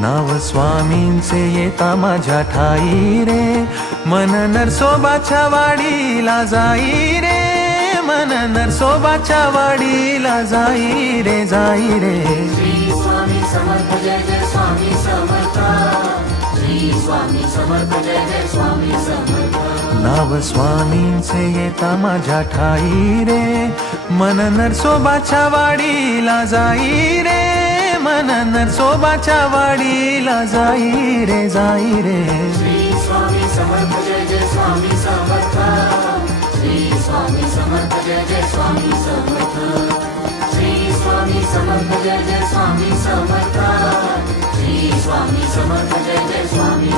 नाव स्वामींचे येता माझ्या ठाई रे. मन नरसोबाच्या वाडीला जाई रे. मन नरसोबाच्या वाडीला जाई रे जाई रे. श्री स्वामी समर्थ जय जय स्वामी समर्थ. श्री स्वामी समर्थ जय जय स्वामी समर्थ. नाव स्वामींचे येता माझ्या ठाई रे. मन नरसोबाच्या वाडीला जाई रे. नरसोबाच्या वाडीला जाई रे जाई रे. श्री स्वामी समर्थ जय जय स्वामी समर्थ. श्री स्वामी समर्थ जय जय स्वामी समर्थ. श्री स्वामी समर्थ जय जय स्वामी